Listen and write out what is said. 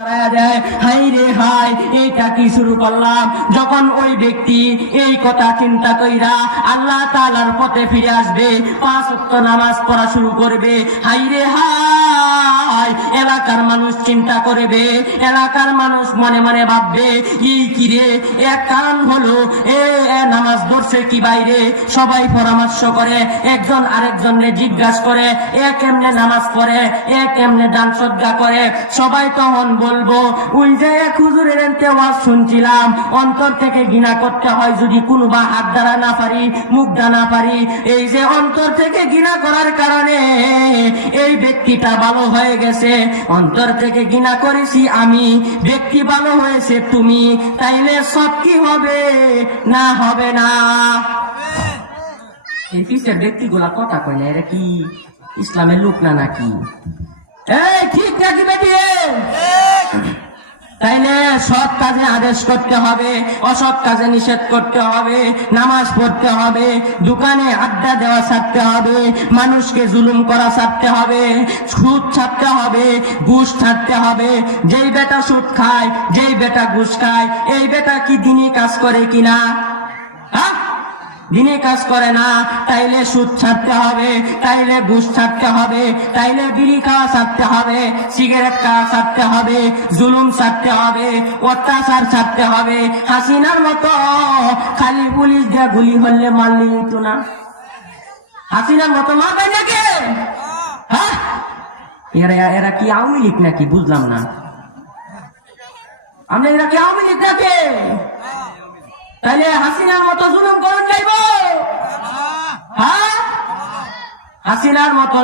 High রে high, এইটা কি শুরু করলাম। যখন ওই ব্যক্তি এই কথা চিন্তা কইরা আল্লাহ তাআলার পথে ফিরে আসবে, 5 ওয়াক্ত নামাজ পড়া শুরু করবে, হাই রে হাই, এলাকার মানুষ চিন্তা করবে, এলাকার মানুষ মনে মনে ভাববে এই কি রে, এক কারণ হলো এ নামাজ ধরছে কি বাইরে। সবাই পরামর্শ করে, একজন আরেকজনকে জিজ্ঞাসা করে, এ কেমনে নামাজ পড়ে, এ কেমনে দান সদকা করে। সবাই তখন বলবো, ওই যে এক হুজুরের ওয়াজ শুনছিলাম, অন্তর থেকে ঘৃণা করতে হয় যদি কোনোবা হাত দ্বারা না পারি, মুখ দ্বারা না পারি। এই যে অন্তর থেকে ঘৃণা করার কারণে এই ব্যক্তিটা ভালো হয়ে গেছে, অন্তর থেকে ঘৃণা করেছি আমি, ব্যক্তি ভালো হয়েছে তুমি, তাইলে সব কি হবে না হবে না? এই পিছের ব্যক্তিগুলা কথা কয় না, এরা কি ইসলামের লোক না নাকি? এই ঠিক নাকি বেটিয়ে? তাইলে সৎ কাজে আদেশ করতে হবে, অসৎ কাজে নিষেধ করতে হবে, নামাজ পড়তে হবে, দোকানে আড্ডা দেওয়া ছাড়তে হবে, মানুষকে জুলুম করা ছাড়তে হবে, সুদ ছাড়তে হবে, ঘুষ ছাড়তে হবে। যেই বেটা সুদ খায়, যেই বেটা ঘুষ খায়, এই বেটা কি দিনই কাজ করে কিনা? দিনে কাজ করে না, তাইলে সুদ ছাড়তে হবে, তাইলে ঘুষ ছাড়তে হবে, তাইলে বিড়ি খাওয়া ছাড়তে হবে, সিগারেট খাওয়া ছাড়তে হবে, জুলুম ছাড়তে হবে, অত্যাচার ছাড়তে হবে। হাসিনার মতো খালি পুলিশ দিয়ে গুলি হলে মারলি তো না, হাসিনার মতো মারবে নাকি? হ্যাঁ, এরা কি আওয়ামী লীগ নাকি? বুঝলাম না, আমরা এরা কি আওয়ামী লীগ নাকি? তাইলে হাসিনার মতো জুলুম করুন যাইব? হ্যাঁ, হাসিনার মতো